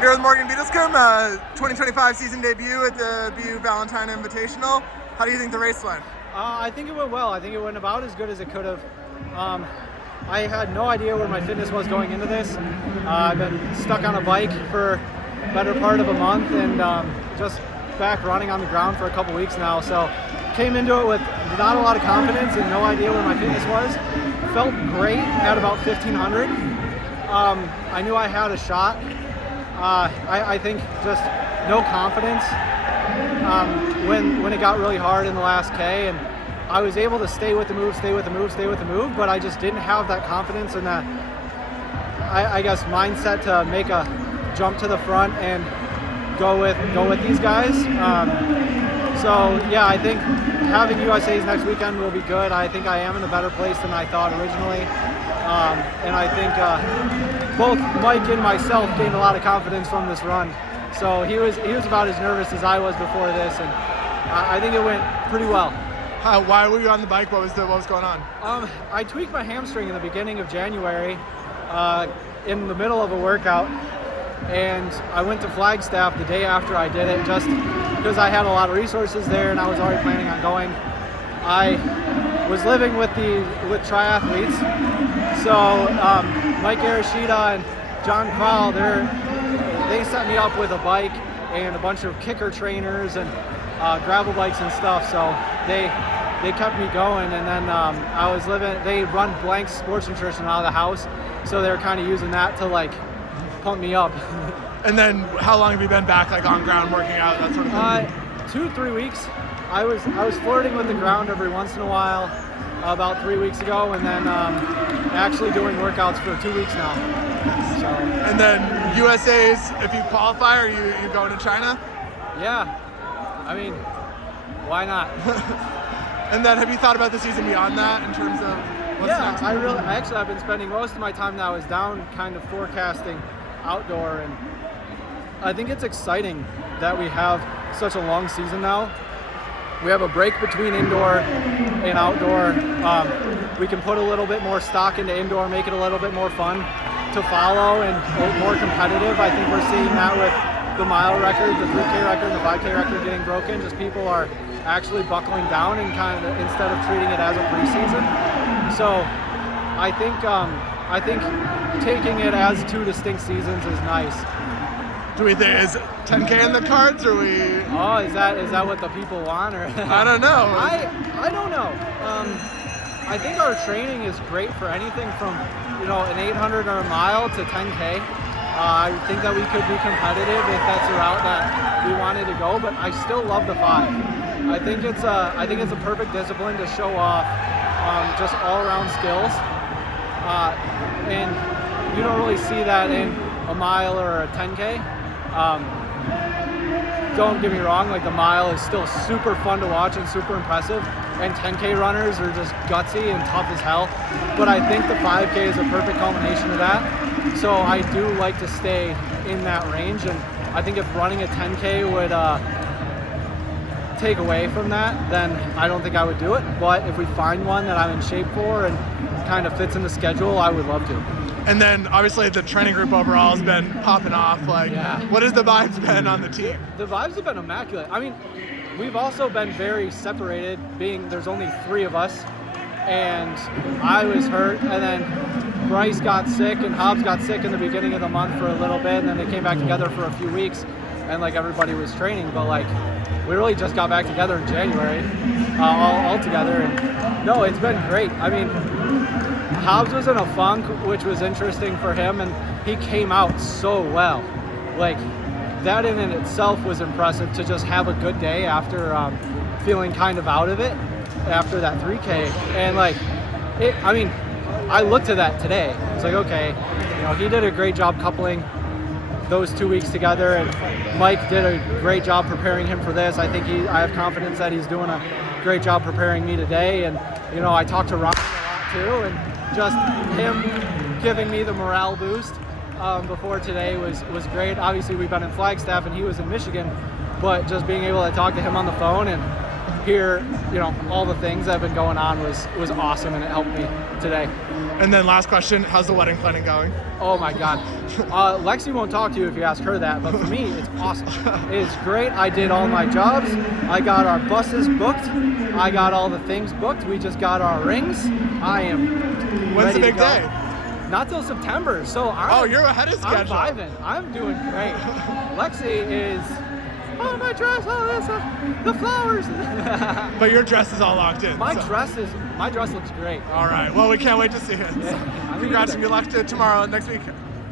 Here with Morgan Beadlescomb, 2025 season debut at the BU Valentine Invitational. How do you think the race went? I think it went well. I think it went about as good as it could have. I had no idea where my fitness was going into this. I've been stuck on a bike for the better part of a month and just back running on the ground for a couple weeks now. So came into it with not a lot of confidence and no idea where my fitness was. Felt great at about 1500. I knew I had a shot. I think just no confidence when it got really hard in the last K, and I was able to stay with the move, but I just didn't have that confidence and that, I guess, mindset to make a jump to the front and go with these guys. So yeah, I think having USA's next weekend will be good. I think I am in a better place than I thought originally. And I think both Mike and myself gained a lot of confidence from this run. So he was about as nervous as I was before this, and I think it went pretty well. Why were you on the bike? What was going on? I tweaked my hamstring in the beginning of January, in the middle of a workout, and I went to Flagstaff the day after I did it, just because I had a lot of resources there and I was already planning on going. I was living with triathletes, so Mike Arashida and John Crowell, they set me up with a bike and a bunch of kicker trainers and gravel bikes and stuff, so they kept me going. And then they run Blank Sports Nutrition out of the house, so they were kind of using that to like pump me up. And then how long have you been back, like on ground working out, that sort of thing? 2-3 weeks. I was flirting with the ground every once in a while about 3 weeks ago, and then actually doing workouts for 2 weeks now. So. And then USA's, if you qualify, are you going to China? Yeah, I mean, why not? And then have you thought about the season beyond that in terms of what's next? I've been spending most of my time that I was down kind of forecasting outdoor, and I think it's exciting that we have such a long season now. We have a break between indoor and outdoor. We can put a little bit more stock into indoor, make it a little bit more fun to follow and more competitive. I think we're seeing that with the mile record, the 3K record, and the 5K record getting broken. Just people are actually buckling down and kind of instead of treating it as a preseason. So I think taking it as two distinct seasons is nice. Do we think is 10K in the cards, or we? Oh, is that what the people want, or? I don't know. I don't know. I think our training is great for anything from an 800 or a mile to 10K. I think that we could be competitive if that's the route that we wanted to go, but I still love the 5. I think it's a perfect discipline to show off just all around skills, and you don't really see that in a mile or a 10K. Don't get me wrong, like the mile is still super fun to watch and super impressive, and 10K runners are just gutsy and tough as hell, but I think the 5K is a perfect culmination of that. So I do like to stay in that range, and I think if running a 10K would take away from that, then I don't think I would do it. But if we find one that I'm in shape for and kind of fits in the schedule, I would love to. And then obviously the training group overall has been popping off. What has the vibes been on the team? The vibes have been immaculate. I mean, we've also been very separated, being there's only 3 of us, and I was hurt, and then Bryce got sick and Hobbs got sick in the beginning of the month for a little bit, and then they came back together for a few weeks, and like everybody was training, but like we really just got back together in January, all together, and no, it's been great. I mean, Hobbs was in a funk, which was interesting for him, and he came out so well. Like, that in itself was impressive, to just have a good day after feeling kind of out of it after that 3K. And I looked at that today. It's like, okay, he did a great job coupling those 2 weeks together, and Mike did a great job preparing him for this. I have confidence that he's doing a great job preparing me today. And I talked to Ryan a lot too, and just him giving me the morale boost before today was great. Obviously we've been in Flagstaff and he was in Michigan, but just being able to talk to him on the phone and hear, all the things that have been going on was awesome, and it helped me today. And then last question, how's the wedding planning going? Oh my God. Lexi won't talk to you if you ask her that, but for me, it's awesome. It's great. I did all my jobs. I got our buses booked. I got all the things booked. We just got our rings. I am When's the big day? Not till September, so you're ahead of schedule. I'm vibing. I'm doing great. Lexi is, my dress, the flowers. But your dress is all locked in. My dress looks great. All right. Well, we can't wait to see it. Yeah, Congrats and good luck to tomorrow, next week.